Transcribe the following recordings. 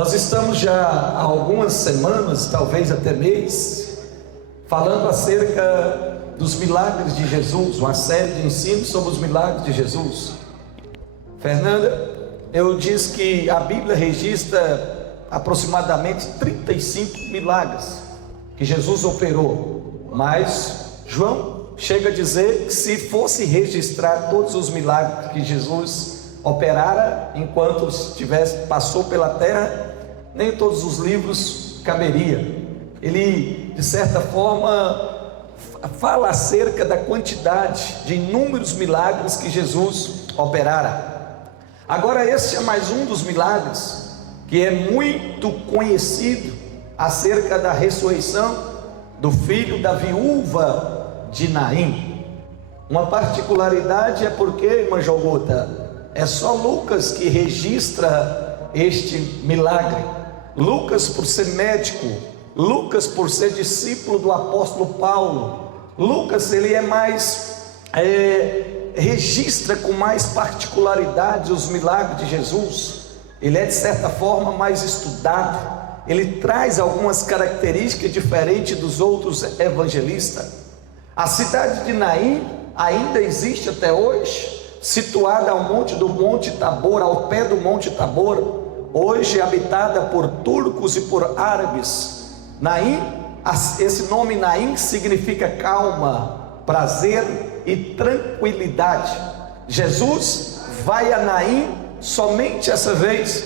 Nós estamos já há algumas semanas, talvez até mês, falando acerca dos milagres de Jesus, uma série de ensinos sobre os milagres de Jesus. Fernanda, eu disse que a Bíblia registra aproximadamente 35 milagres que Jesus operou, mas João chega a dizer que se fosse registrar todos os milagres que Jesus operara enquanto passou pela terra, nem todos os livros caberia. Ele, de certa forma, fala acerca da quantidade de inúmeros milagres que Jesus operara. Agora, esse é mais um dos milagres que é muito conhecido acerca da ressurreição do filho da viúva de Naim. Uma particularidade é porque, irmã Jogota, é só Lucas que registra este milagre. Lucas, por ser médico, Lucas, por ser discípulo do apóstolo Paulo, Lucas, ele é mais registra com mais particularidade os milagres de Jesus. Ele é, de certa forma, mais estudado. Ele traz algumas características diferentes dos outros evangelistas. A cidade de Naim ainda existe até hoje, situada ao do Monte Tabor, ao pé do Monte Tabor, hoje habitada por turcos e por árabes. Naim, esse nome Naim significa calma, prazer e tranquilidade. Jesus vai a Naim somente essa vez.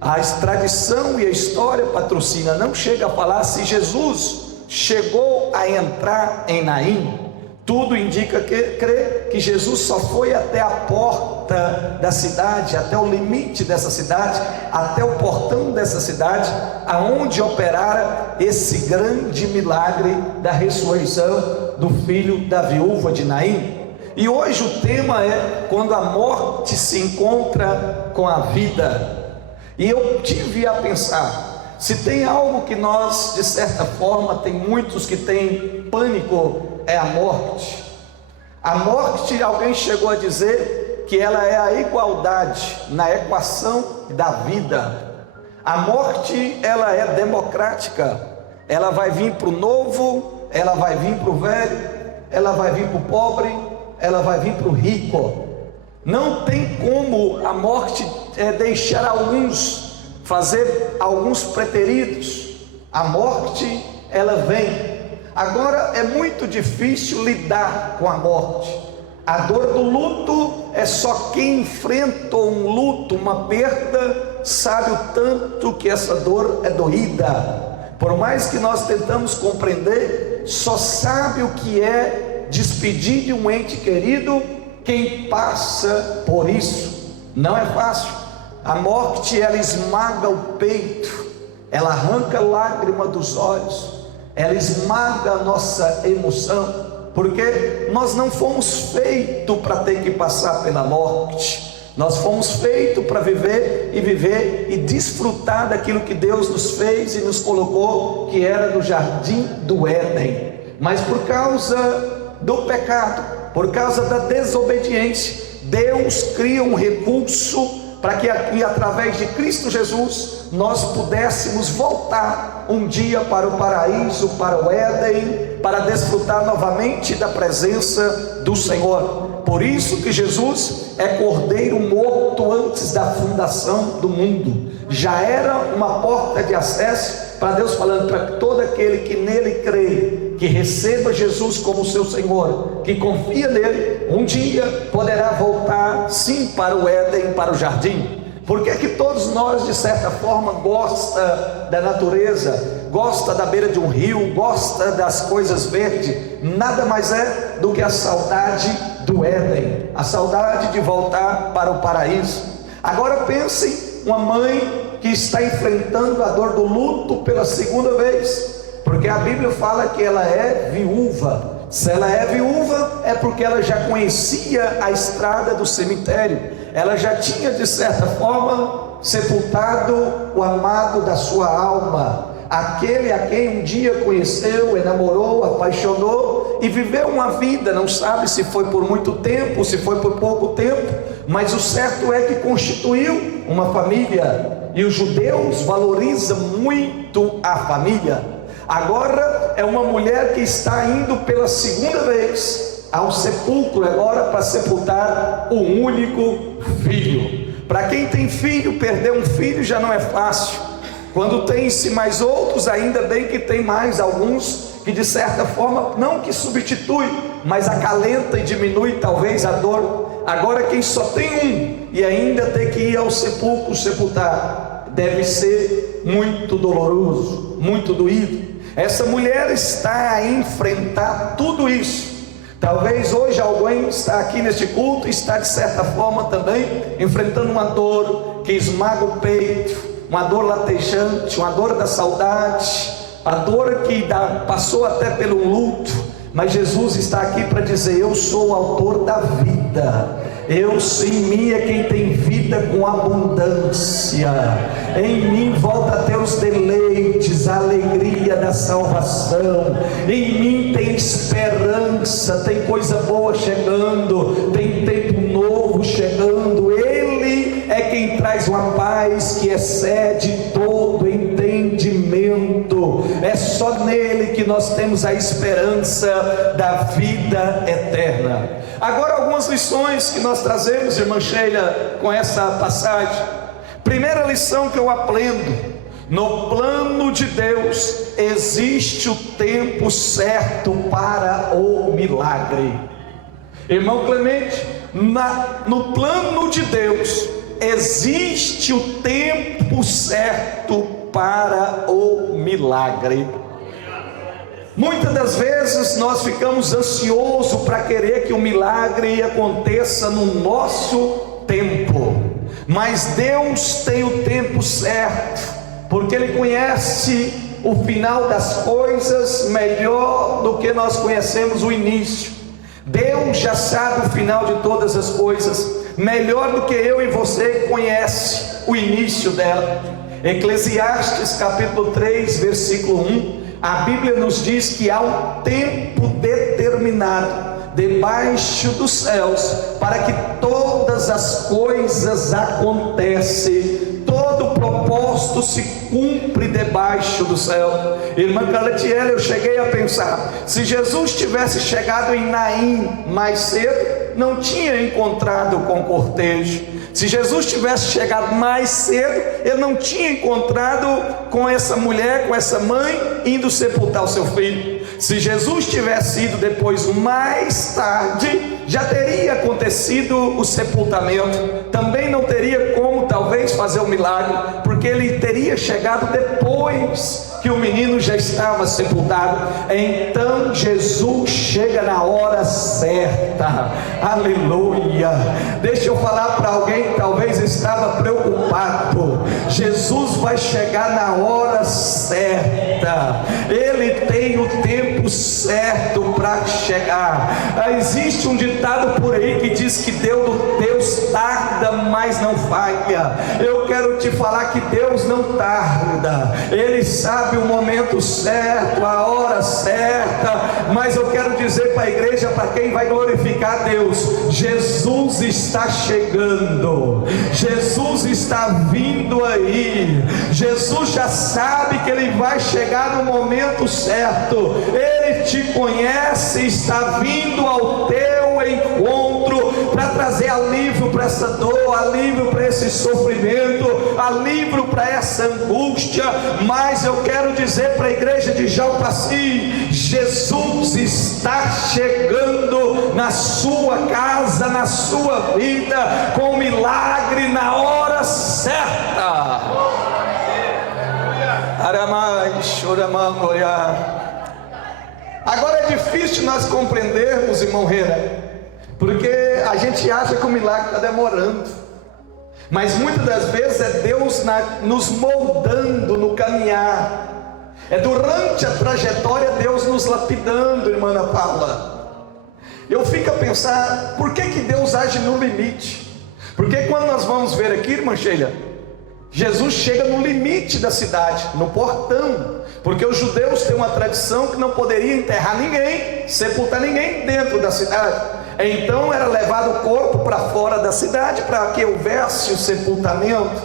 A tradição e a história patrocina, não chega a falar se Jesus chegou a entrar em Naim. Tudo indica que Jesus só foi até a porta da cidade, até o limite dessa cidade, até o portão dessa cidade, aonde operara esse grande milagre da ressurreição do filho da viúva de Naim. E hoje o tema é quando a morte se encontra com a vida. E eu tive a pensar, se tem algo que nós, de certa forma, tem muitos que têm pânico, é a morte. A morte, alguém chegou a dizer que ela é a igualdade na equação da vida. A morte, ela é democrática. Ela vai vir para o novo, ela vai vir para o velho, ela vai vir para o pobre, ela vai vir para o rico. Não tem como a morte deixar fazer alguns preteridos. A morte, ela vem. Agora é muito difícil lidar com a morte. A dor do luto é só quem enfrenta um luto, uma perda, sabe o tanto que essa dor é doída. Por mais que nós tentamos compreender, só sabe o que é despedir de um ente querido quem passa por isso. Não é fácil. A morte, ela esmaga o peito, ela arranca lágrima dos olhos, ela esmaga a nossa emoção, porque nós não fomos feitos para ter que passar pela morte. Nós fomos feitos para viver e desfrutar daquilo que Deus nos fez e nos colocou, que era no jardim do Éden. Mas por causa do pecado, por causa da desobediência, Deus cria um recurso para que aqui, através de Cristo Jesus, nós pudéssemos voltar um dia para o paraíso, para o Éden, para desfrutar novamente da presença do Senhor. Por isso que Jesus é cordeiro morto antes da fundação do mundo. Já era uma porta de acesso para Deus, falando para todo aquele que nele crê, que receba Jesus como seu Senhor, que confia nele, um dia poderá voltar sim para o Éden, para o jardim. Porque é que todos nós, de certa forma, gosta da natureza, gosta da beira de um rio, gosta das coisas verdes? Nada mais é do que a saudade do Éden, a saudade de voltar para o paraíso. Agora pensem, uma mãe que está enfrentando a dor do luto pela segunda vez, porque a Bíblia fala que ela é viúva. Se ela é viúva, é porque ela já conhecia a estrada do cemitério. Ela já tinha, de certa forma, sepultado o amado da sua alma, aquele a quem um dia conheceu, enamorou, apaixonou e viveu uma vida. Não sabe se foi por muito tempo, se foi por pouco tempo, mas o certo é que constituiu uma família. e os judeus valorizam muito a família. Agora é uma mulher que está indo pela segunda vez ao sepulcro, agora para sepultar o único filho. Para quem tem filho, perder um filho já não é fácil. Quando tem-se mais outros, ainda bem que tem mais alguns que de certa forma, não que substitui, mas acalenta e diminui talvez a dor. Agora quem só tem um e ainda tem que ir ao sepulcro sepultar, deve ser muito doloroso, muito doído. Essa mulher está a enfrentar tudo isso. Talvez hoje alguém está aqui neste culto e está de certa forma também enfrentando uma dor que esmaga o peito, uma dor latejante, uma dor da saudade, a dor que passou até pelo luto. Mas Jesus está aqui para dizer: eu sou o autor da vida, em mim é quem tem vida com abundância, em mim volta a ter os deleites, a alegria da salvação, em mim tem esperança, tem coisa boa chegando, tem tempo novo chegando. Ele é quem traz uma paz que excede todo entendimento. É só nele que nós temos a esperança da vida eterna. Agora, algumas lições que nós trazemos, irmã Sheila, com essa passagem. Primeira lição que eu aprendo: no plano de Deus existe o tempo certo para o milagre. Irmão Clemente, no plano de Deus existe o tempo certo para o milagre. Muitas das vezes nós ficamos ansiosos para querer que o milagre aconteça no nosso tempo, mas Deus tem o tempo certo, porque Ele conhece o final das coisas melhor do que nós conhecemos o início. Deus já sabe o final de todas as coisas, melhor do que eu e você conhece o início dela. Eclesiastes capítulo 3, versículo 1, a Bíblia nos diz que há um tempo determinado debaixo dos céus para que todas as coisas acontecem, todo propósito se cumpre debaixo do céu. Irmã Caletiela, eu cheguei a pensar, se Jesus tivesse chegado em Naim mais cedo, não tinha encontrado com o cortejo. Se Jesus tivesse chegado mais cedo, ele não tinha encontrado com essa mulher, com essa mãe, indo sepultar o seu filho. Se Jesus tivesse ido depois, mais tarde, já teria acontecido o sepultamento. Também não teria como talvez fazer o milagre, porque ele teria chegado depois que o menino já estava sepultado. Então Jesus chega na hora certa. Aleluia. Deixa eu falar para alguém que talvez estava preocupado: Jesus vai chegar na hora certa. Ele tem o tempo certo para chegar. Existe um ditado por aí que diz que Deus tarda, mas não falha. Eu quero te falar que Deus não tarda. Ele sabe o momento certo, a hora certa. Mas eu quero dizer para a igreja, para quem vai glorificar a Deus: Jesus está chegando, Jesus está vindo aí. Jesus já sabe que Ele vai chegar no momento certo. Ele te conhece, está vindo ao teu encontro para trazer alívio para essa dor, alívio para esse sofrimento, alívio para essa angústia. Mas eu quero dizer para a igreja de Jalpaci: Jesus está chegando na sua casa, na sua vida, com milagre na hora certa. Agora é difícil nós compreendermos, irmão Reira, porque a gente acha que o milagre está demorando, mas muitas das vezes é Deus nos moldando no caminhar, é durante a trajetória Deus nos lapidando, irmã Ana Paula. Eu fico a pensar, por que Deus age no limite? Porque quando nós vamos ver aqui, irmã Sheila, Jesus chega no limite da cidade, no portão, porque os judeus têm uma tradição que não poderia enterrar ninguém, sepultar ninguém dentro da cidade. Então era levado o corpo para fora da cidade para que houvesse o sepultamento.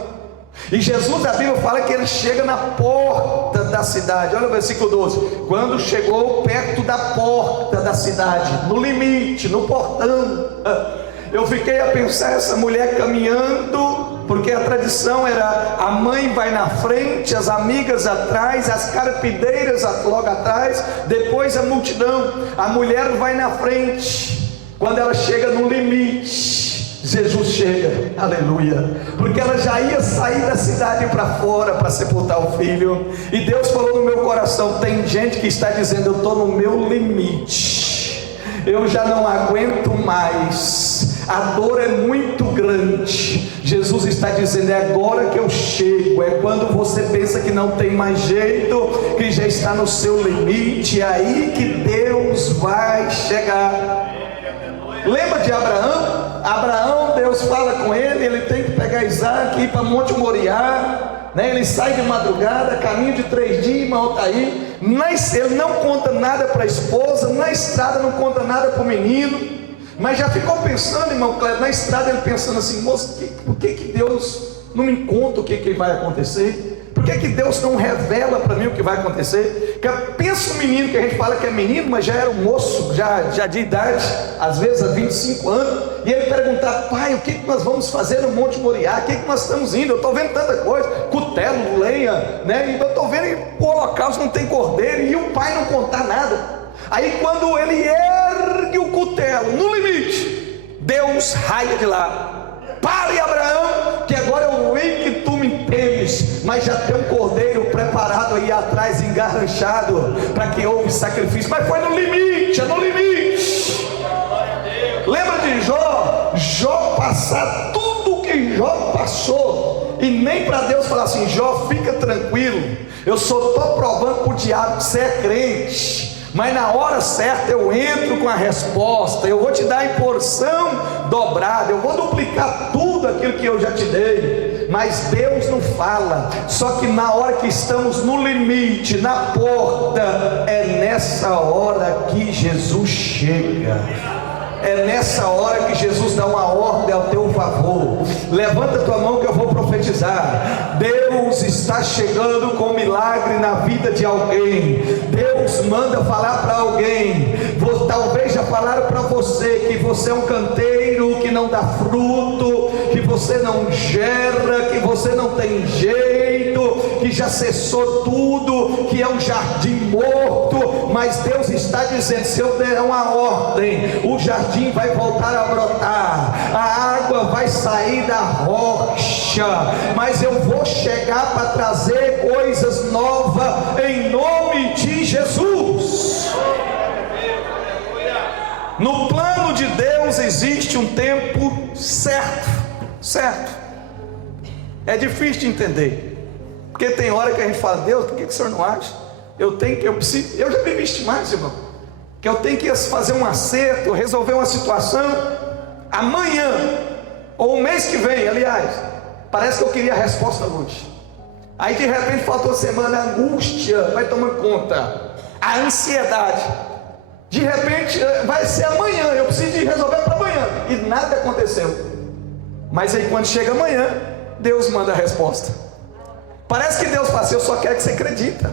E Jesus, a Bíblia fala que ele chega na porta da cidade. Olha o versículo 12: quando chegou perto da porta da cidade, no limite, no portão, eu fiquei a pensar, essa mulher caminhando, porque a tradição era: a mãe vai na frente, as amigas atrás, as carpideiras logo atrás, depois a multidão. A mulher vai na frente. Quando ela chega no limite, Jesus chega, aleluia, porque ela já ia sair da cidade para fora para sepultar o filho. E Deus falou no meu coração: tem gente que está dizendo, eu estou no meu limite, eu já não aguento mais, a dor é muito grande. Jesus está dizendo, é agora que eu chego. É quando você pensa que não tem mais jeito, que já está no seu limite, é aí que Deus vai chegar. Lembra de Abraão? Abraão, Deus fala com ele, ele tem que pegar Isaac e ir para Monte Moriá, né? Ele sai de madrugada, caminho de 3 dias, irmão, está aí. Ele não conta nada para a esposa, na estrada não conta nada para o menino, mas já ficou pensando, irmão Cleber, na estrada ele pensando assim, moço, por que Deus não me conta o que vai acontecer? Por que Deus não revela para mim o que vai acontecer? Pensa um menino, que a gente fala que é menino, mas já era um moço, já de idade, às vezes há 25 anos, e ele perguntar, pai, o que nós vamos fazer no Monte Moriá? O que nós estamos indo? Eu estou vendo tanta coisa, cutelo, lenha, né? E eu estou vendo que o holocausto não tem cordeiro, e o pai não contar nada. Aí quando ele ergue o cutelo no limite, Deus raia de lá. Pare, Abraão, que agora eu vi que tu me temes, mas já tem um cordeiro preparado aí atrás, engarranchado, para que houve sacrifício. Mas foi no limite, é no limite. Lembra de Jó? Jó passar tudo o que Jó passou, e nem para Deus falar assim, Jó, fica tranquilo, eu só estou provando para o diabo que você é crente, mas na hora certa eu entro com a resposta, eu vou te dar em porção dobrada, eu vou duplicar tudo aquilo que eu já te dei. Mas Deus não fala, só que na hora que estamos no limite, na porta, é nessa hora que Jesus chega. É nessa hora que Jesus dá uma ordem ao teu favor. Levanta tua mão que eu vou profetizar. Deus está chegando com milagre na vida de alguém. Deus manda falar para alguém. Talvez já falaram para você que você é um canteiro que não dá fruto, que você não gera, que você não tem jeito, que já cessou tudo, que é um jardim morto. Mas Deus está dizendo, se eu der uma ordem, o jardim vai voltar a brotar, a água vai sair da rocha, mas eu vou chegar para trazer coisas novas em nome de Jesus. No plano de Deus existe um tempo certo. É difícil de entender, porque tem hora que a gente fala, Deus, por que o senhor não acha? Eu já vivi isso mais, irmão, que eu tenho que fazer um acerto, resolver uma situação amanhã, ou o mês que vem, aliás, parece que eu queria a resposta hoje, aí de repente faltou semana, a angústia vai tomando conta, a ansiedade, de repente vai ser amanhã, eu preciso de resolver para amanhã, e nada aconteceu. Mas aí quando chega amanhã, Deus manda a resposta. Parece que Deus fala assim, eu só quero que você acredita,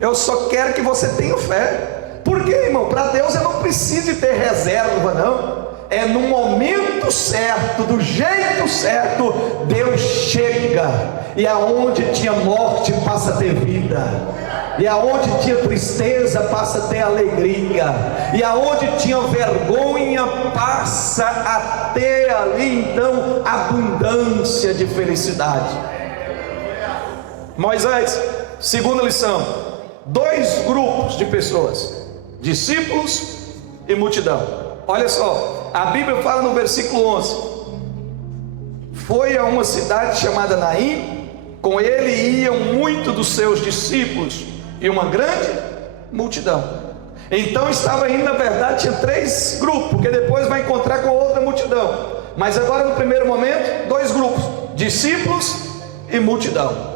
eu só quero que você tenha fé. Por quê, irmão? Para Deus eu não preciso ter reserva, não. É no momento certo, do jeito certo, Deus chega, e aonde tinha morte passa a ter vida, e aonde tinha tristeza passa a ter alegria, e aonde tinha vergonha passa a ter ali então abundância de felicidade. Moisés, segunda lição, 2 grupos de pessoas, discípulos e multidão. Olha só, a Bíblia fala no versículo 11: foi a uma cidade chamada Naim, com ele iam muitos dos seus discípulos e uma grande multidão. Então estava indo, na verdade tinha 3 grupos, porque depois vai encontrar com outra multidão, mas agora no primeiro momento 2 grupos, discípulos e multidão.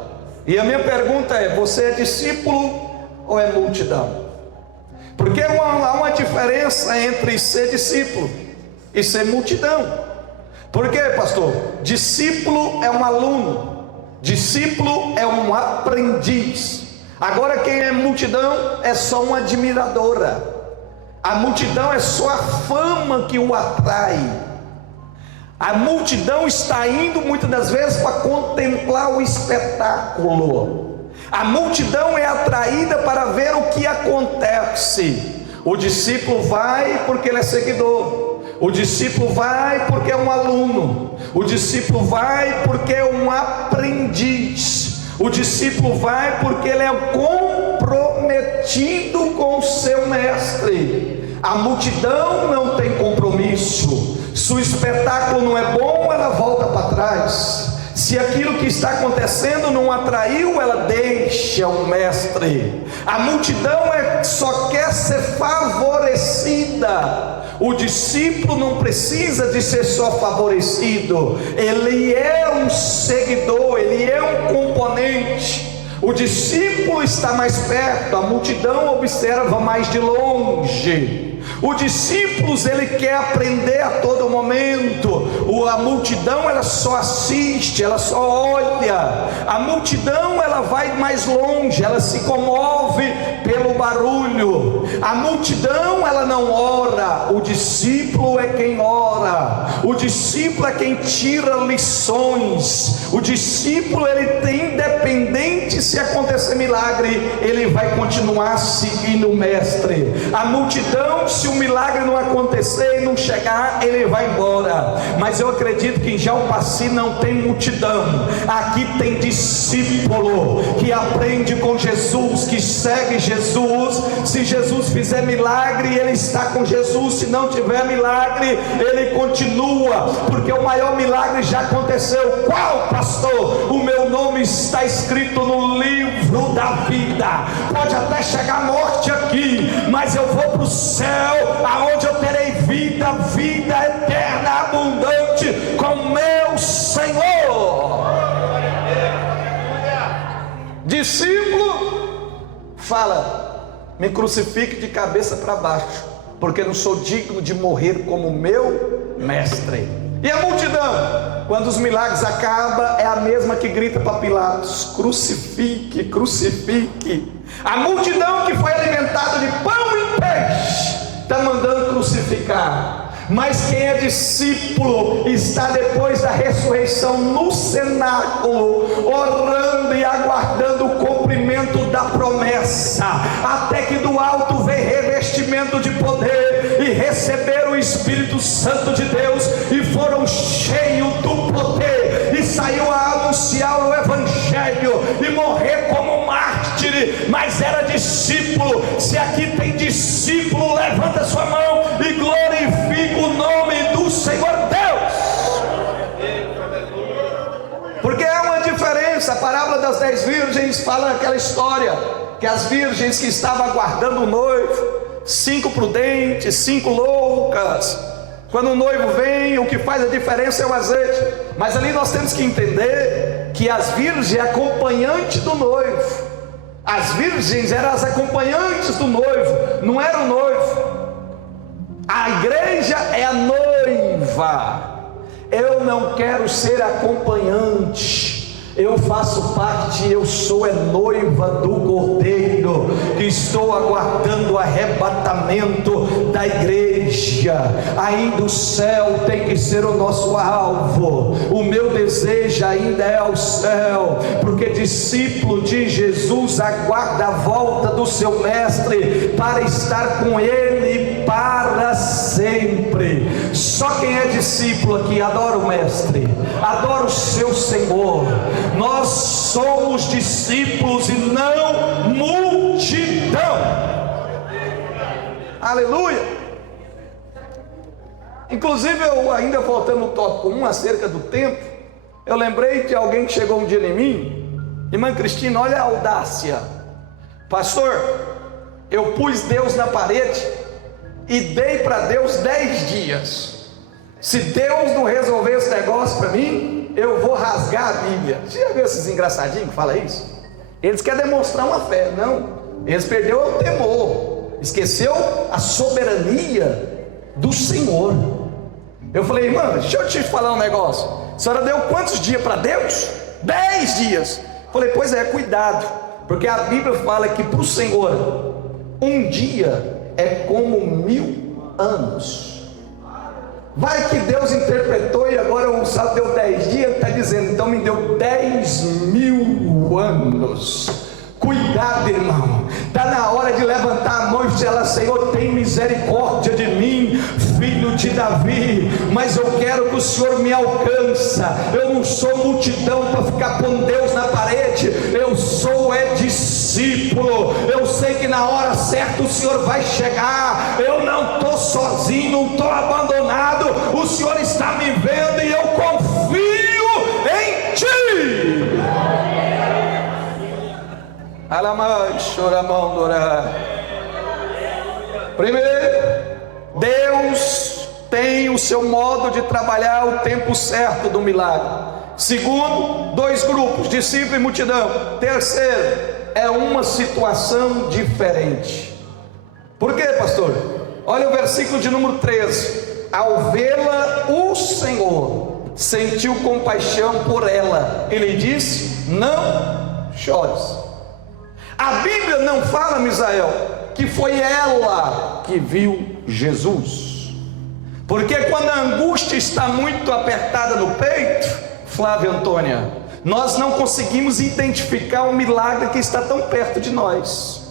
E a minha pergunta é, você é discípulo ou é multidão? Porque há uma diferença entre ser discípulo e ser multidão. Por quê, pastor? Discípulo é um aluno, Discípulo é um aprendiz. Agora quem é multidão é só uma admiradora. A multidão é só a fama que o atrai. A multidão está indo muitas das vezes para contemplar o espetáculo. A multidão é atraída para ver o que acontece. O discípulo vai porque ele é seguidor. O discípulo vai porque é um aluno. O discípulo vai porque é um aprendiz. O discípulo vai porque ele é comprometido com o seu mestre. A multidão não tem compromisso. Se o espetáculo não é bom, ela volta para trás. Se aquilo que está acontecendo não atraiu, ela deixa o mestre. A multidão só quer ser favorecida. O discípulo não precisa de ser só favorecido, ele é um seguidor, ele é um componente. O discípulo está mais perto, a multidão observa mais de longe. O discípulo, ele quer aprender a todo momento. A multidão, ela só assiste, ela só olha. A multidão, ela vai mais longe, ela se comove pelo barulho. A multidão, ela não ora. O discípulo é quem ora. O discípulo é quem tira lições. O discípulo, ele tem, independente se acontecer milagre, ele vai continuar seguindo o mestre. A multidão, se o milagre não acontecer e não chegar, ele vai embora. Mas eu acredito que em Jalpaci não tem multidão. Aqui tem discípulo que aprende com Jesus, que segue Jesus. Se Jesus fizer milagre, ele está com Jesus. Se não tiver milagre, ele continua, porque o maior milagre já aconteceu. Qual, pastor? O meu nome está escrito no livro da vida. Pode até chegar a morte aqui, mas eu vou para o céu, aonde eu terei vida, vida eterna, abundante com meu Senhor. Discípulo fala: me crucifique de cabeça para baixo, porque não sou digno de morrer como meu mestre. E a multidão, quando os milagres acabam, é a mesma que grita para Pilatos: crucifique, crucifique. A multidão que foi alimentada de pão e peixe está mandando crucificar. Mas quem é discípulo está depois da ressurreição no cenáculo, orando e aguardando o cumprimento da promessa, até que do alto vem revestimento de poder, e receberam o Espírito Santo de Deus, e foram cheios do poder, e saiu a anunciar o Evangelho, e morrer como mártir, mas era discípulo. Se aqui tem discípulo, levanta sua mão e glorifica o nome do Senhor Deus, porque é uma diferença. A parábola das 10 virgens fala aquela história, que as virgens que estavam aguardando o noivo, 5 prudentes, 5 loucas. Quando o noivo vem, o que faz a diferença é o azeite. Mas ali nós temos que entender que as virgens é acompanhante do noivo. As virgens eram as acompanhantes do noivo, não era o noivo. A igreja é a noiva. Eu não quero ser acompanhante, eu faço parte, eu sou noiva do Cordeiro, que estou aguardando o arrebatamento da igreja. Ainda o céu tem que ser o nosso alvo. O meu desejo ainda é o céu, porque discípulo de Jesus aguarda a volta do seu mestre para estar com ele para sempre. Só quem é discípulo aqui adora o mestre, adora o seu Senhor. Nós somos discípulos e não multidão. Aleluia. Inclusive, eu ainda voltando no tópico 1 acerca do tempo, eu lembrei de alguém que chegou um dia em mim: irmã Cristina, olha a audácia, pastor, eu pus Deus na parede e dei para Deus 10 dias. Se Deus não resolver esse negócio para mim, eu vou rasgar a Bíblia. Você já viu esses engraçadinhos que falam isso? Eles querem demonstrar uma fé. Não, eles perderam o temor, esqueceu a soberania do Senhor. Eu falei: irmã, deixa eu te falar um negócio. A senhora deu quantos dias para Deus? 10 dias. Falei, pois é, cuidado, porque a Bíblia fala que para o Senhor um dia é como 1000 anos. Vai que Deus interpretou e agora o sábado deu 10 dias, está dizendo, então me deu 10.000 anos. Cuidado, irmão, está na hora de levantar a mão e dizer, Senhor, tem misericórdia de mim, filho de Davi, mas eu quero que o Senhor me alcança. Eu não sou multidão para ficar com Deus na parede, eu sou discípulo. Eu sei que na hora certa o Senhor vai chegar. Eu não estou sozinho, não estou abandonado, o Senhor está me vendo e eu confio em Ti. Primeiro, Deus tem o seu modo de trabalhar o tempo certo do milagre. Segundo, 2 grupos, discípulo e multidão. Terceiro, é uma situação diferente. Por quê, pastor? Olha o versículo de número 13. Ao vê-la, o Senhor sentiu compaixão por ela. Ele disse, não chores. A Bíblia não fala, Misael, que foi ela que viu Jesus. Porque quando a angústia está muito apertada no peito, Flávia Antônia, nós não conseguimos identificar o milagre que está tão perto de nós.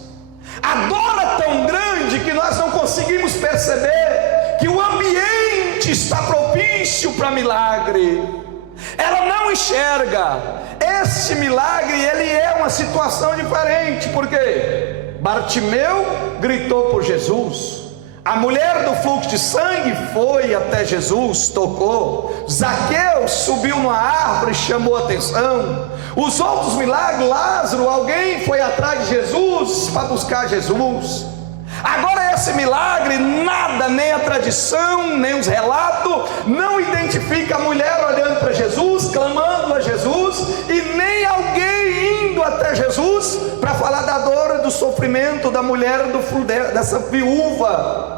A dor é tão grande que nós não conseguimos perceber que o ambiente está propício para milagre. Ela não enxerga. Este milagre, ele é uma situação diferente. Por quê? Bartimeu gritou por Jesus. A mulher do fluxo de sangue foi até Jesus, tocou. Zaqueu subiu numa árvore e chamou atenção. Os outros milagres, Lázaro, alguém foi atrás de Jesus para buscar Jesus. Agora esse milagre, nada, nem a tradição, nem os relatos, não identifica a mulher olhando para Jesus, clamando a Jesus, e nem alguém indo até Jesus para falar da dor, do sofrimento da mulher, dessa viúva.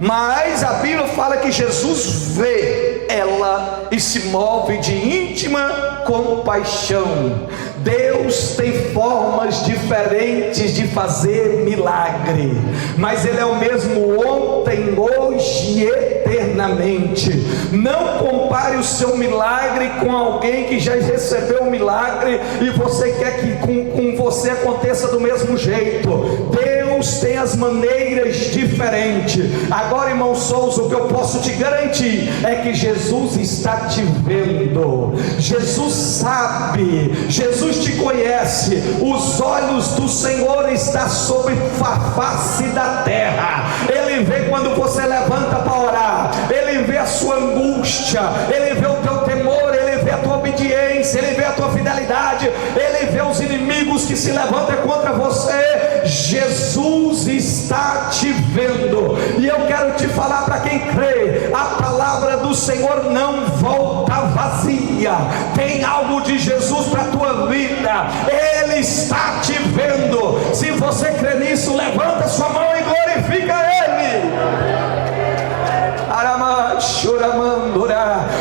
Mas a Bíblia fala que Jesus vê ela e se move de íntima compaixão. Deus tem formas diferentes de fazer milagre, mas Ele é o mesmo ontem, hoje e eternamente. Não compare o seu milagre com alguém que já recebeu o milagre e você quer que com você aconteça do mesmo jeito. Deus tem as maneiras diferentes. Agora, irmão Souza, o que eu posso te garantir é que Jesus está te vendo. Jesus sabe, Jesus te conhece. Os olhos do Senhor estão sobre a face da terra. Ele vê quando você levanta para orar, Ele vê a sua angústia, Ele vê o teu temor, Ele vê a tua obediência, Ele vê a tua fidelidade, Ele vê os inimigos que se levantam contra você. Jesus está te vendo. E eu quero te falar para quem crê, a palavra do Senhor não volta vazia. Tem algo de Jesus para a tua vida. Ele está te vendo. Se você crê nisso, levanta sua mão e glorifica Ele.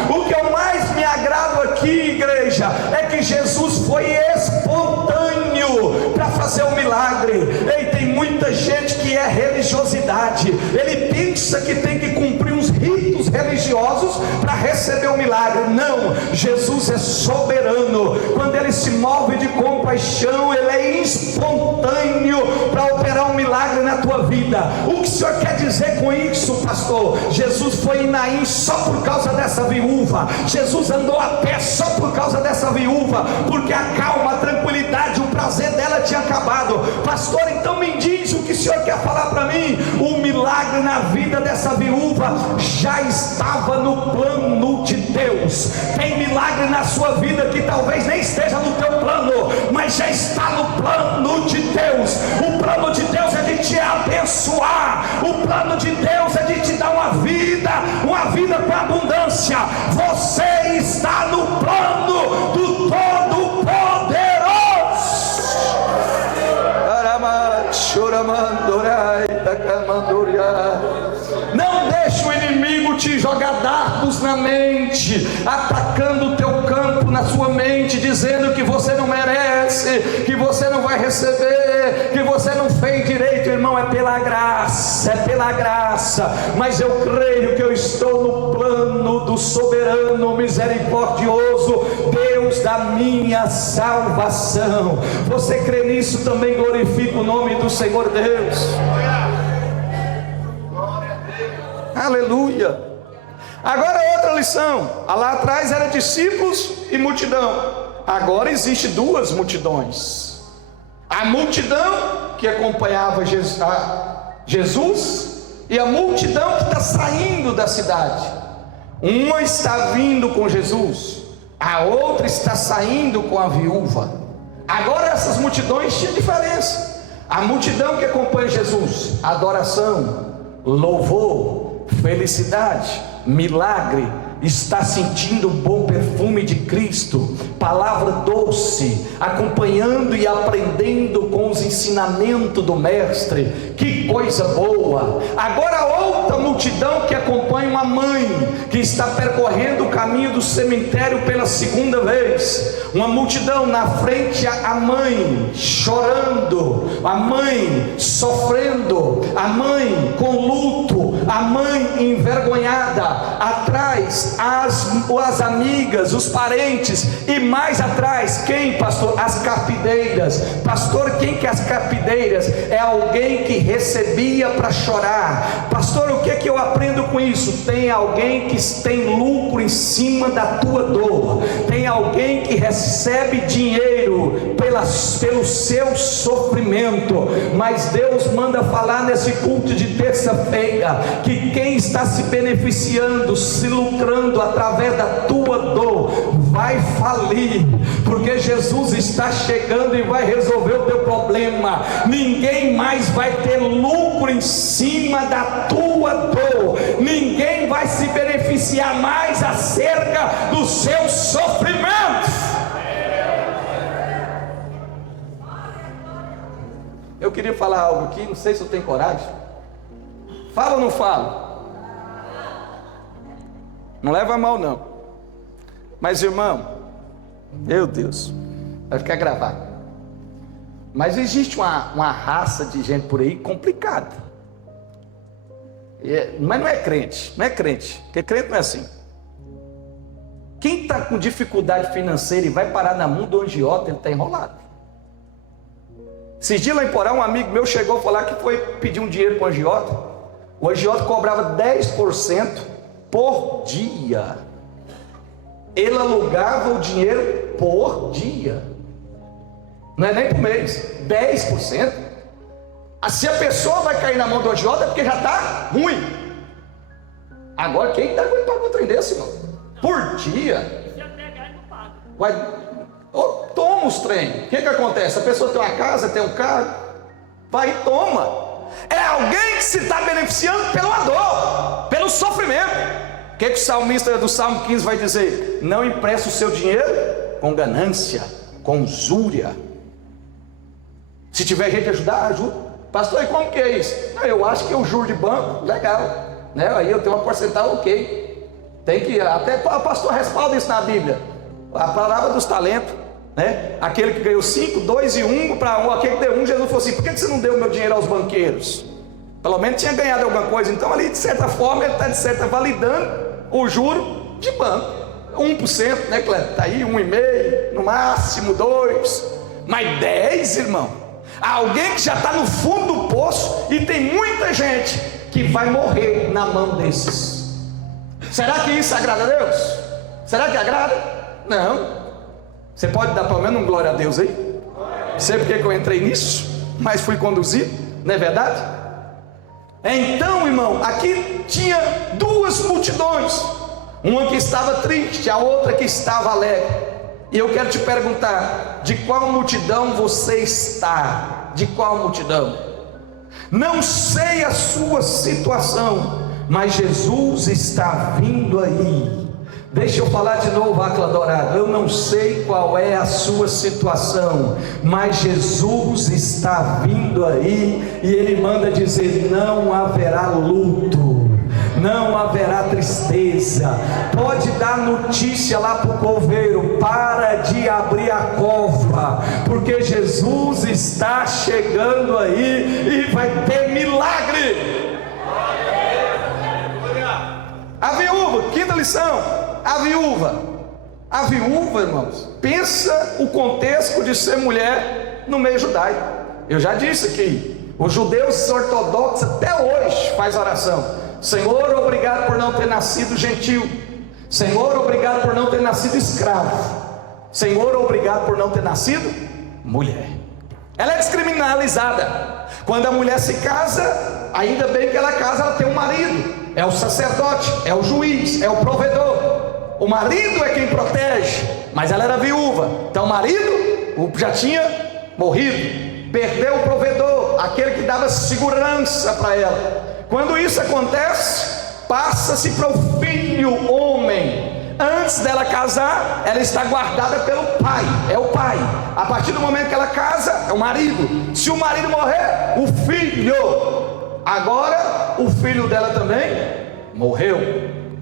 O que eu mais me agrado aqui, igreja, é que Jesus foi espontâneo para fazer o milagre. E tem muita gente que é religiosidade, ele pensa que tem que cumprir uns ritos religiosos para receber o milagre. Não, Jesus é soberano. Quando Ele se move de compaixão, Ele é espontâneo para operar um milagre na tua vida. O que o Senhor quer dizer com isso, pastor? Jesus foi em Naim só por causa dessa viúva. Jesus andou a pé só por causa dessa viúva, porque a calma, a tranquilidade, o prazer dela tinha acabado. Pastor, então me diz o que o Senhor quer falar para mim. O milagre na vida dessa viúva já estava no plano de Deus. Tem milagre na sua vida que talvez nem esteja no teu plano, mas já está no plano de Deus. O plano de Deus é de te abençoar. O plano de Deus é de te dar uma vida com abundância. Você está no plano do Todo-Poderoso. Não deixe o inimigo te jogar dardos na mente, atacando o teu campo na sua mente, dizendo que você não merece, que você não vai receber, que você não fez direito, irmão, é pela graça, mas eu creio que eu estou no plano do soberano, misericordioso Deus da minha salvação. Você crê nisso também? Glorifica o nome do Senhor Deus. Aleluia. Agora outra lição. Lá atrás era discípulos e multidão. Agora existe duas multidões. A multidão que acompanhava Jesus e a multidão que está saindo da cidade. Uma está vindo com Jesus, a outra está saindo com a viúva. Agora essas multidões tinham diferença. A multidão que acompanha Jesus, adoração, louvor, felicidade, milagre, está sentindo o bom perfume de Cristo, palavra doce, acompanhando e aprendendo com os ensinamentos do Mestre. Que coisa boa! Agora outra multidão que acompanha uma mãe que está percorrendo o caminho do cemitério pela segunda vez. Uma multidão na frente, a mãe chorando, a mãe sofrendo, a mãe com luto, a mãe envergonhada, atrás as amigas, os parentes, e mais atrás, quem, pastor? As carpideiras. Pastor, quem que é as carpideiras? É alguém que recebia para chorar. Pastor, o que é que eu aprendo com isso? Tem alguém que tem lucro em cima da tua dor, tem alguém que recebe dinheiro pelo seu sofrimento. Mas Deus manda falar nesse culto de terça-feira que quem está se beneficiando, se lucrando através da tua dor, vai falir, porque Jesus está chegando e vai resolver o teu problema. Ninguém mais vai ter lucro em cima da tua dor, ninguém vai se beneficiar mais acerca dos seus sofrimentos. Eu queria falar algo aqui, não sei se eu tenho coragem. Fala ou não falo? Não leva a mal não. Mas irmão, meu Deus, vai ficar gravado. Mas existe uma raça de gente por aí complicada. Mas não é crente, porque crente não é assim. Quem está com dificuldade financeira e vai parar na mão do agiota, ele está enrolado. Esses dias lá em Porã, um amigo meu chegou a falar que foi pedir um dinheiro para o agiota. O agiota cobrava 10% por dia. Ele alugava o dinheiro por dia, não é nem por mês. 10%. Se a pessoa vai cair na mão do agiota é porque já está ruim. Agora quem está com um trem desse, irmão? Por dia. Toma os trem. O que acontece? A pessoa tem uma casa, tem um carro, vai e toma. É alguém que se está beneficiando pela dor, pelo sofrimento. O que o salmista do Salmo 15 vai dizer? Não empresta o seu dinheiro com ganância, com usúria. Se tiver gente a ajudar, ajuda. Pastor, e como que é isso? Eu acho que o juro de banco, legal, né? Aí eu tenho uma porcentagem, ok. Tem que, até o pastor respalda isso na Bíblia. A palavra dos talentos, né? Aquele que ganhou 5, 2 e 1 para um, aquele que deu 1, Jesus falou assim: por que você não deu meu dinheiro aos banqueiros? Pelo menos tinha ganhado alguma coisa. Então ali de certa forma ele está de certa validando o juro de banco. 1%, né, Cleber? Está aí 1,5%, no máximo 2%, mas 10, irmão. Alguém que já está no fundo do poço, e tem muita gente que vai morrer na mão desses. Será que isso agrada a Deus? Será que agrada? Não. Você pode dar pelo menos um glória a Deus aí? Sei porque que eu entrei nisso, mas fui conduzido, não é verdade? Então, irmão, aqui tinha duas multidões, uma que estava triste, a outra que estava alegre. E eu quero te perguntar: de qual multidão você está? De qual multidão? Não sei a sua situação, mas Jesus está vindo aí. Deixa eu falar de novo, Acla Dourado. Eu não sei qual é a sua situação, mas Jesus está vindo aí, e Ele manda dizer: não haverá luto, não haverá tristeza. Pode dar notícia lá para o coveiro: para de abrir a cova, porque Jesus está chegando aí e vai ter milagre. A viúva, quinta lição, a viúva, irmãos, pensa o contexto de ser mulher no meio judaico. Eu já disse aqui, os judeus ortodoxos até hoje faz oração: Senhor, obrigado por não ter nascido gentil. Senhor, obrigado por não ter nascido escravo. Senhor, obrigado por não ter nascido mulher. Ela é descriminalizada. Quando a mulher se casa, ainda bem que ela casa, ela tem um marido. É o sacerdote, é o juiz, é o provedor. O marido é quem protege, mas ela era viúva, então o marido já tinha morrido, perdeu o provedor, aquele que dava segurança para ela. Quando isso acontece, passa-se para o filho homem. Antes dela casar, ela está guardada pelo pai, é o pai. A partir do momento que ela casa, é o marido. Se o marido morrer, o filho. Agora o filho dela também morreu,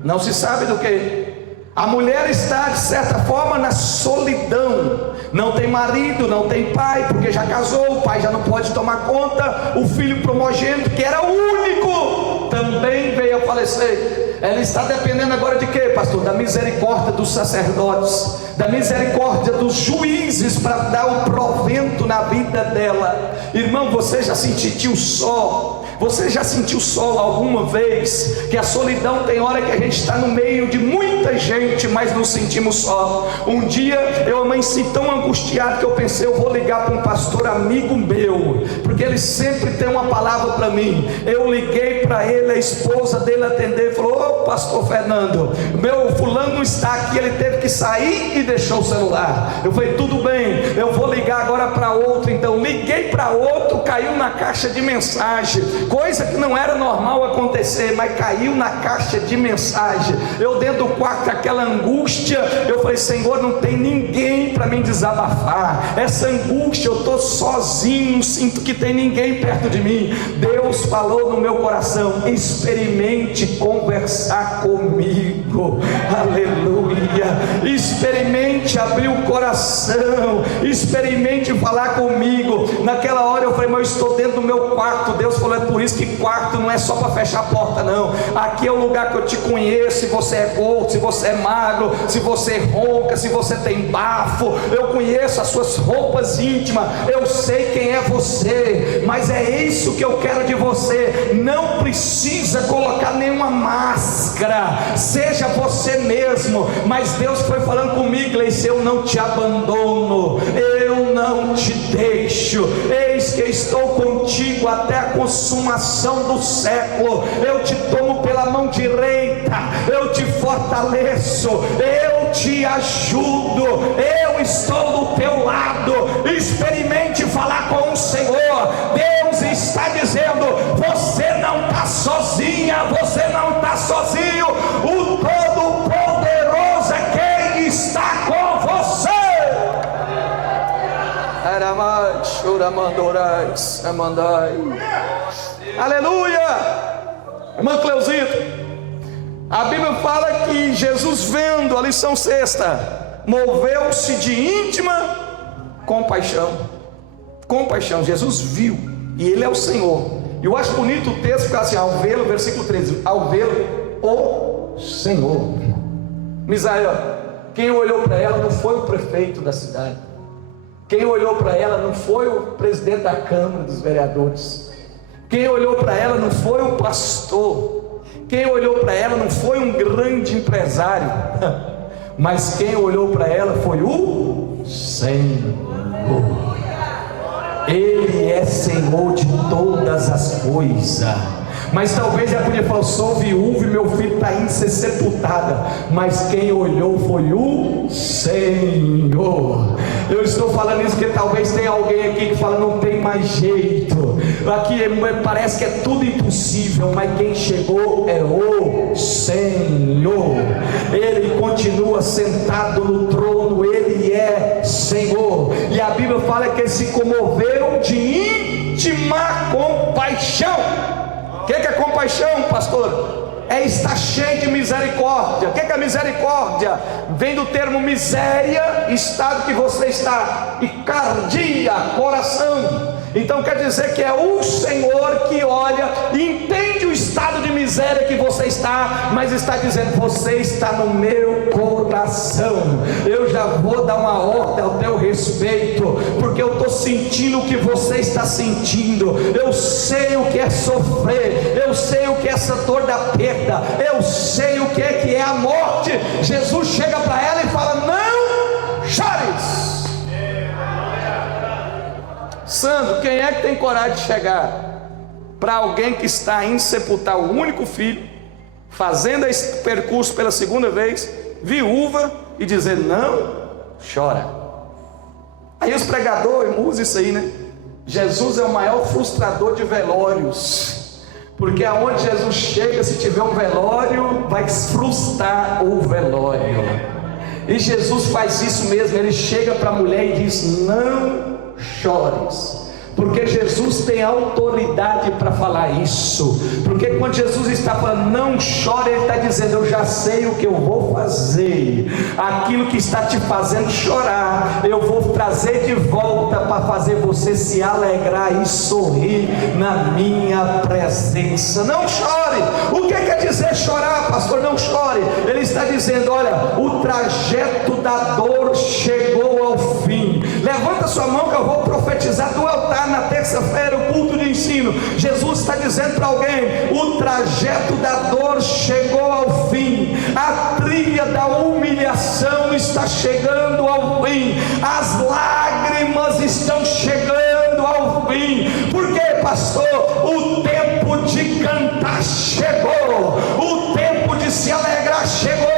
não se sabe do que. A mulher está de certa forma na solidão, não tem marido, não tem pai, porque já casou, o pai já não pode tomar conta, o filho primogênito, que era o único, também veio a falecer. Ela está dependendo agora de quê, pastor? Da misericórdia dos sacerdotes, da misericórdia dos juízes, para dar o provento na vida dela. Irmão, você já sentiu só? Você já sentiu só alguma vez? Que a solidão tem hora que a gente está no meio de muita gente, mas nos sentimos só. Um dia eu amanheci tão angustiado que eu pensei: eu vou ligar para um pastor amigo meu, porque ele sempre tem uma palavra para mim. Eu liguei para ele, a esposa dele atendeu e falou: ô pastor Fernando, meu fulano não está aqui, ele teve que sair e deixou o celular. Eu falei: tudo bem, eu vou ligar agora para outro. Então liguei para outro, caiu na caixa de mensagem, coisa que não era normal acontecer, mas caiu na caixa de mensagem. Eu dentro do quarto, aquela angústia, eu falei: Senhor, não tem ninguém para me desabafar, essa angústia, eu estou sozinho, não sinto que tem ninguém perto de mim. Deus falou no meu coração: experimente conversar comigo. Aleluia. Experimente abrir o coração, experimente falar comigo. Naquela hora eu falei: mas eu estou dentro do meu quarto. Deus falou: é por isso que quarto não é só para fechar a porta, não. Aqui é o lugar que eu te conheço. Se você é gordo, se você é magro, se você ronca, se você tem bafo, eu conheço as suas roupas íntimas, eu sei quem é você. Mas é isso que eu quero de você. Não precisa colocar nenhuma máscara, seja você mesmo. Mas Deus foi falando comigo: Gleice, eu não te abandono, eu não te deixo, eis que estou contigo até a consumação do século. Eu te tomo pela mão direita, eu te fortaleço, eu te ajudo, eu estou do teu lado. Experimente falar com o Senhor. Deus está dizendo: você não está sozinha, você não está sozinho. O Todo-Poderoso é quem está com você. Aleluia. Irmã Cleusito, a Bíblia fala que Jesus, vendo, a lição sexta, moveu-se de íntima compaixão. Compaixão, Jesus viu, e Ele é o Senhor. E eu acho bonito o texto, ficar assim: ao vê-lo, versículo 13, ao vê-lo, o Senhor. Misael, quem olhou para ela não foi o prefeito da cidade, quem olhou para ela não foi o presidente da Câmara dos Vereadores, quem olhou para ela não foi o pastor, quem olhou para ela não foi um grande empresário, mas quem olhou para ela foi o Senhor. Ele é Senhor de todas as coisas. Mas talvez ela podia falar: sou viúva e meu filho está indo ser sepultada. Mas quem olhou foi o Senhor. Eu estou falando isso porque talvez tenha alguém aqui que fala: não tem mais jeito, aqui parece que é tudo impossível. Mas quem chegou é o Senhor. Ele continua sentado no trono, Ele é Senhor. E a Bíblia fala que Ele se comoveu de íntima compaixão. O que é compaixão, pastor? é estar cheio de misericórdia. O que é misericórdia? Vem do termo miséria, estado que você está, e cardia, coração. Então quer dizer que é o Senhor que olha e entende o estado de miséria que você está, mas está dizendo: você está no meu coração. Eu já vou dar uma ordem ao teu respeito, porque eu estou sentindo o que você está sentindo. Eu sei o que é sofrer, eu sei o que é essa dor da perda, eu sei o que é a morte. Jesus chega para ela e fala: não chores. Sandro, quem é que tem coragem de chegar para alguém que está indo sepultar o único filho, fazendo esse percurso pela segunda vez, viúva, e dizer: não chora? Aí os pregadores usam isso aí, né? Jesus é o maior frustrador de velórios, porque aonde Jesus chega, se tiver um velório, vai frustrar o velório. E Jesus faz isso mesmo. Ele chega para a mulher e diz: não chores, porque Jesus tem autoridade para falar isso. Porque quando Jesus está falando não chore, Ele está dizendo: eu já sei o que eu vou fazer. Aquilo que está te fazendo chorar, eu vou trazer de volta para fazer você se alegrar e sorrir na minha presença. Não chore. O que quer dizer chorar, pastor? Não chore. Ele está dizendo: olha, o trajeto da dor chegou ao fim. Levanta sua mão que eu vou profetizar do altar na terça-feira, o culto de ensino. Jesus está dizendo para alguém: o trajeto da dor chegou ao fim, a trilha da humilhação está chegando ao fim, as lágrimas estão chegando ao fim. Por quê, pastor? O tempo de cantar chegou, o tempo de se alegrar chegou.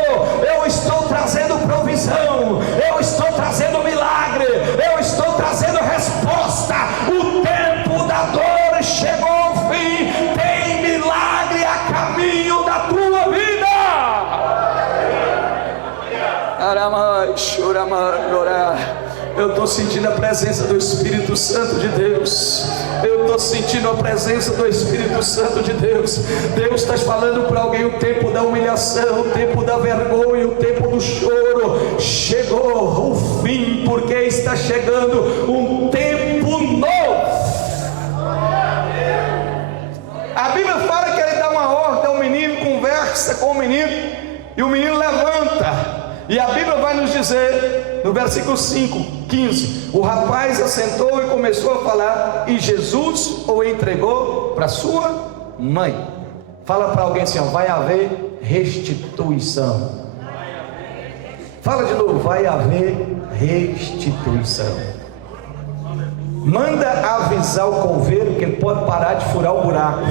Eu estou trazendo provisão, eu estou trazendo milagre, eu estou trazendo resposta. O tempo da dor chegou ao fim. Tem milagre a caminho da tua vida. Eu estou sentindo a presença do Espírito Santo de Deus. Eu estou sentindo a presença do Espírito Santo de Deus. Deus está falando para alguém: o tempo da humilhação, o tempo da vergonha, o tempo do choro chegou o fim, porque está chegando um tempo novo. A Bíblia fala que Ele dá uma ordem ao menino, conversa com o menino, e o menino levanta. E a Bíblia vai nos dizer no versículo 15: o rapaz assentou e começou a falar, e Jesus o entregou para sua mãe. Fala para alguém assim: ó, vai haver restituição. Fala de novo: vai haver restituição. Manda avisar o coveiro que ele pode parar de furar o buraco.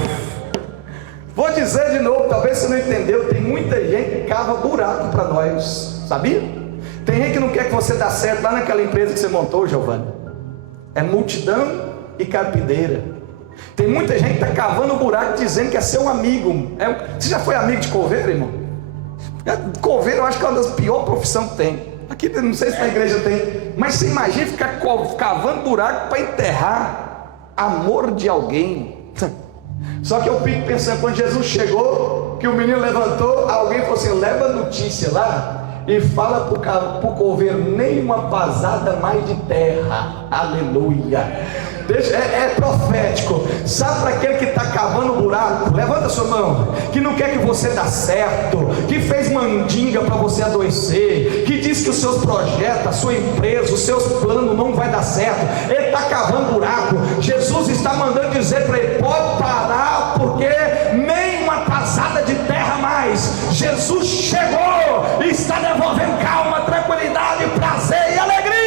Vou dizer de novo, talvez você não entendeu. Tem muita gente que cava buraco para nós, sabia? Tem gente que não quer que você dê certo lá naquela empresa que você montou, Giovanni. É multidão e carpideira. Tem muita gente que está cavando buraco dizendo que é seu amigo. Você já foi amigo de coveiro, irmão? Coveiro eu acho que é uma das piores profissões que tem. Aqui não sei se na igreja tem, mas você imagina ficar cavando buraco para enterrar amor de alguém. Só que eu fico pensando, quando Jesus chegou, que o menino levantou, alguém falou assim: leva a notícia lá e fala para o coveiro: nem uma vazada mais de terra. Aleluia. É profético. Sabe, para aquele que está cavando buraco, levanta sua mão, que não quer que você dê certo, que fez mandinga para você adoecer, que diz que os seus projetos, a sua empresa, os seus planos não vai dar certo. Ele está cavando buraco. Jesus está mandando dizer para ele: pode parar, porque nem uma pasada de terra mais. Jesus chegou e está devolvendo calma, tranquilidade, prazer e alegria.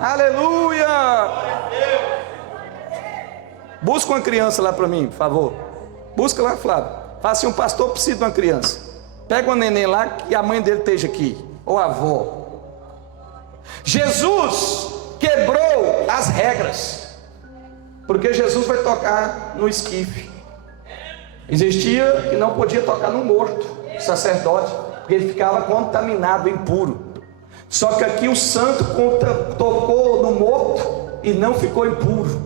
Aleluia! Busca uma criança lá para mim, por favor. Busca lá, Flávio. Fala assim: um pastor precisa de uma criança. Pega uma neném lá, que a mãe dele esteja aqui, ou a avó. Jesus quebrou as regras, porque Jesus vai tocar no esquife. Existia que não podia tocar no morto, sacerdote, porque ele ficava contaminado, impuro. Só que aqui o santo tocou no morto e não ficou impuro.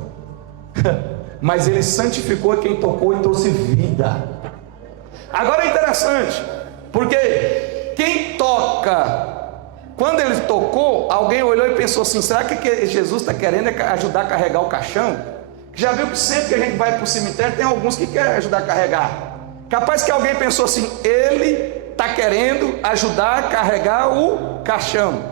mas ele santificou quem tocou e trouxe vida. Agora é interessante, porque quem toca, quando ele tocou, alguém olhou e pensou assim: será que Jesus está querendo ajudar a carregar o caixão? Já viu que sempre que a gente vai para o cemitério, tem alguns que querem ajudar a carregar. Capaz que alguém pensou assim: ele está querendo ajudar a carregar o caixão.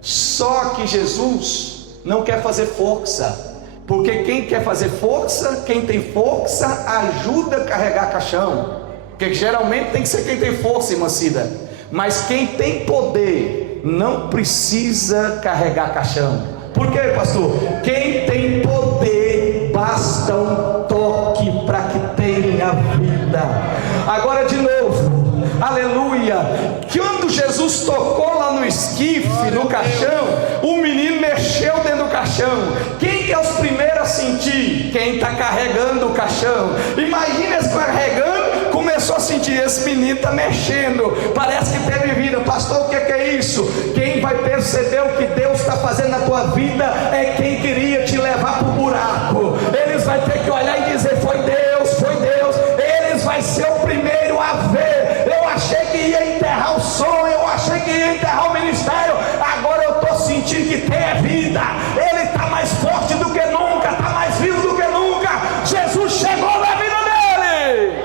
Só que Jesus não quer fazer força, porque quem quer fazer força, quem tem força, ajuda a carregar caixão. Porque geralmente tem que ser quem tem força, irmã Cida. Mas quem tem poder não precisa carregar caixão. Por quê, pastor? Quem tem poder, basta um toque para que tenha vida. Agora de novo, aleluia. Quando Jesus tocou lá no esquife, no caixão, o menino mexeu dentro do caixão. Quem que é os primeiros a sentir? Quem está carregando o caixão. Imagina eles carregando, começou a sentir: esse menino está mexendo, parece que teve vida. Pastor, o que é isso? Quem vai perceber o que Deus está fazendo na tua vida é quem queria te levar para o buraco. Eles vão ter que olhar e dizer: foi Deus, foi Deus. Eles vão ser o primeiro a ver. Eu achei que ia enterrar o sonho, eu achei que ia enterrar o ministério, agora eu estou sentindo que tem vida. Ele está mais forte do que nunca, está mais vivo do que nunca. Jesus chegou na vida dele.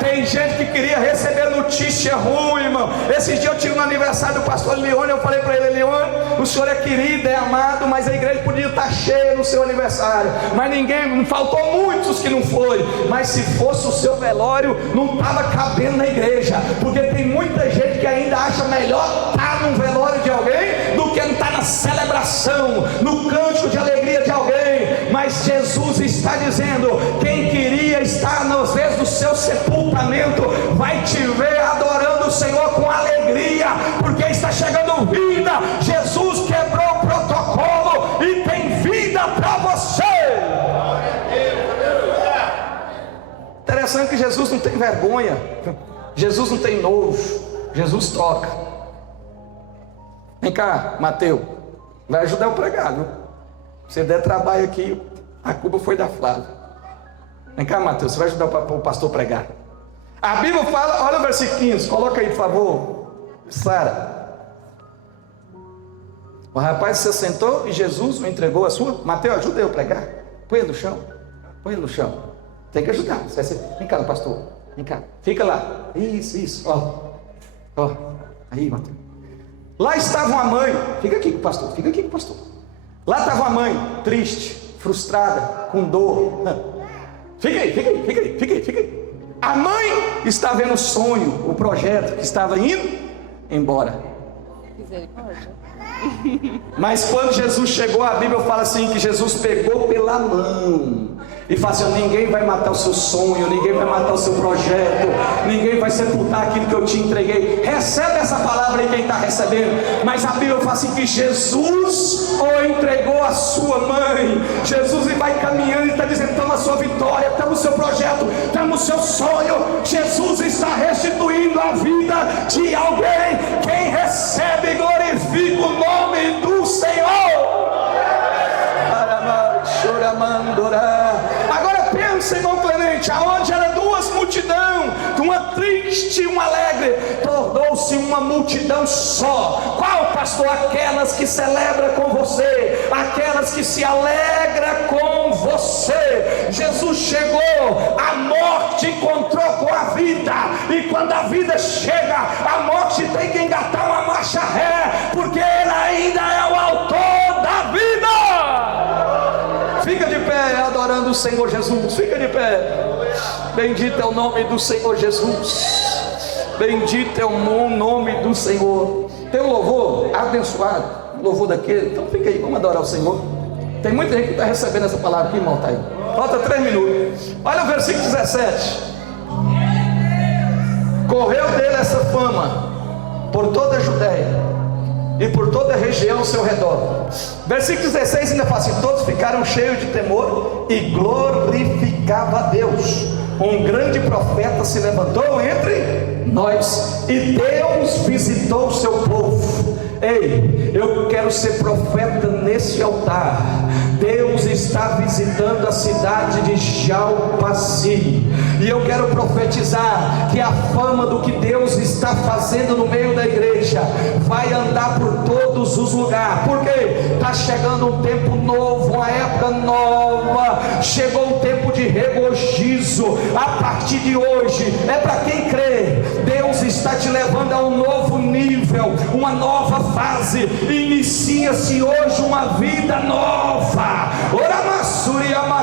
Tem gente que queria receber notícia ruim, irmão. Esses dias eu tive no aniversário do pastor Leone. Eu falei para ele: Leone, o senhor é querido, é amado, mas a igreja podia estar cheia no seu aniversário. Mas ninguém, faltou muitos que não foi. Mas se fosse o seu velório, não estava cabendo na igreja, porque tem muita gente que ainda acha melhor estar num velório de alguém do que estar na celebração, no cântico de alegria de alguém. Mas Jesus está dizendo: quem queria estar nos vezes do seu sepultamento vai te ver adorando o Senhor com alegria, porque está chegando vida. Jesus quebrou o protocolo e tem vida para você. Interessante que Jesus não tem vergonha, Jesus não tem nojo, Jesus toca. Vem cá, Mateus, vai ajudar eu a pregar, viu? Se der trabalho aqui, a culpa foi da Flávia. Vem cá, Mateus, você vai ajudar o pastor a pregar. A Bíblia fala, olha o versículo 15, coloca aí, por favor, Sara. O rapaz se sentou e Jesus o entregou a sua. Mateus, ajuda eu a pregar. Põe ele no chão, põe ele no chão. Tem que ajudar. Você vai ser... Vem cá, pastor, vem cá, fica lá. Isso, ó. Aí, Mateus. Lá estava uma mãe. Fica aqui com o pastor, fica aqui com o pastor. Lá estava uma mãe, triste, frustrada, com dor. Fica aí. A mãe está vendo o sonho, o projeto que estava indo embora. Mas quando Jesus chegou, a Bíblia fala assim, que Jesus pegou pela mão e falou assim: ninguém vai matar o seu sonho, ninguém vai matar o seu projeto, ninguém vai sepultar aquilo que eu te entreguei. Recebe essa palavra aí quem está recebendo. Mas a Bíblia fala assim, que Jesus o entregou a sua mãe. Jesus vai caminhando e está dizendo: toma a sua vitória, toma o seu projeto, toma o seu sonho. Jesus está restituindo a vida de alguém. Quem recebe, glorifica o nome do Senhor. Agora pensa, irmão Clemente, aonde era duas multidões, uma triste e uma alegre, tornou-se uma multidão só. Qual, pastor? Aquelas que celebram com você, aquelas que se alegram com você. Jesus chegou, a morte encontrou com a vida, e quando a vida chega, a morte tem que engatar uma marcha ré, porque ele ainda é o autor da vida. Fica de pé adorando o Senhor Jesus, fica de pé. Bendito é o nome do Senhor Jesus, bendito é o nome do Senhor. Tem um louvor abençoado, um louvor daquele, então fica aí, vamos adorar o Senhor. Tem muita gente que está recebendo essa palavra aqui, irmão, tá aí. Falta 3 minutos, olha o versículo 17. Correu dele essa fama por toda a Judéia e por toda a região ao seu redor. Versículo 16 ainda fala assim: todos ficaram cheios de temor e glorificavam a Deus. Um grande profeta se levantou entre nós, e Deus visitou o seu povo. Ei, eu quero ser profeta nesse altar. Deus está visitando a cidade de Jalpaci, e eu quero profetizar que a fama do que Deus está fazendo no meio da igreja vai andar por todos os lugares, porque está chegando um tempo novo, uma época nova, chegou o tempo de regozijo. A partir de hoje, é para quem crê, Deus está te levando a um novo nível, uma nova fase. Inicia-se hoje uma vida nova.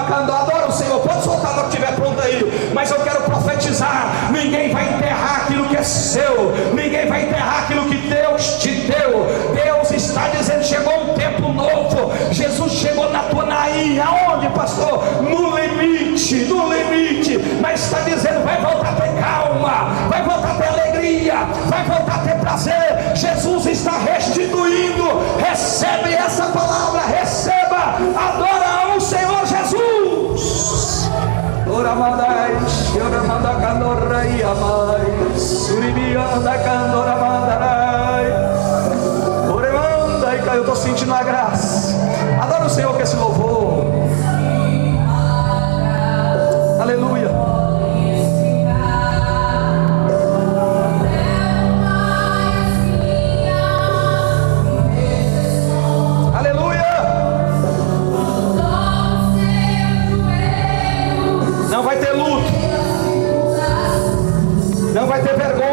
Adora o Senhor, pode soltar quando estiver pronto aí, mas eu quero profetizar: ninguém vai enterrar aquilo que é seu, ninguém vai enterrar aquilo que Deus te deu. Deus está dizendo: chegou um tempo novo. Jesus chegou na tua nainha, aonde, pastor? No limite, mas está dizendo: vai voltar a ter calma, vai voltar a ter alegria, vai voltar a ter prazer. Jesus está restituindo. Recebe essa palavra, receba, adora o Senhor Jesus. Eu estou sentindo a graça. Adora o Senhor com esse louvor. Aleluia. Aleluia. Não vai ter luto, não vai ter vergonha.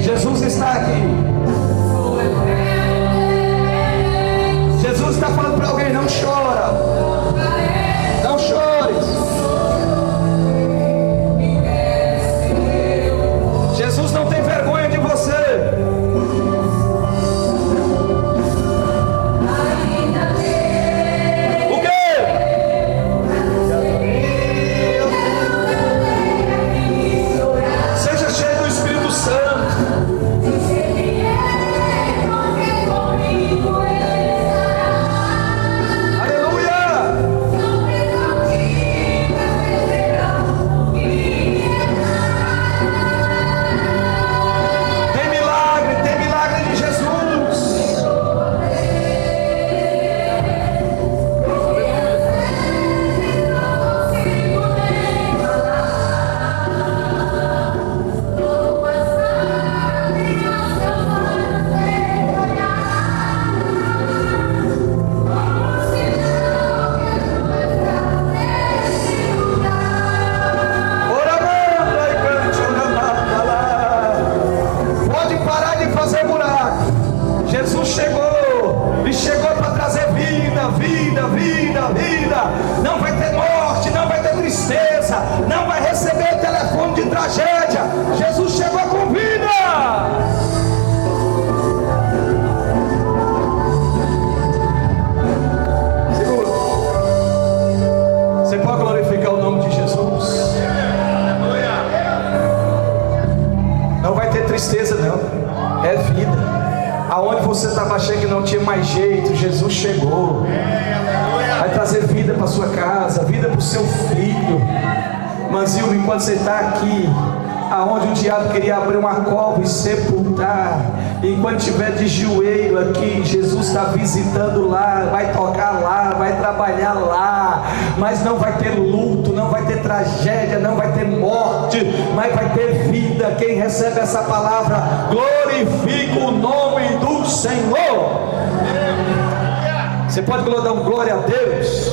Jesus está aqui. Jesus está falando para alguém: não chora, não chores. Jesus não tem vergonha de você. O quê? Seja cheio do Espírito Santo. Jesus chegou, e chegou para trazer vida, vida, vida, vida. Não vai ter morte, não vai ter tristeza, não vai receber telefone de tragédia. Jesus chegou com vida. Segura. Você pode glorificar o nome de Jesus. Não vai ter tristeza, não. É vida. Aonde você estava achando que não tinha mais jeito, Jesus chegou. Vai trazer vida para sua casa, vida para o seu filho. Manzilma, enquanto você está aqui, aonde o diabo queria abrir uma cova e sepultar, enquanto estiver de joelho aqui, Jesus está visitando lá, vai tocar lá, vai trabalhar lá. Mas não vai ter luto, não vai ter tragédia, não vai ter morte, mas vai ter vida. Quem recebe essa palavra, glorifica o nome do Senhor. Você pode dar um glória a Deus?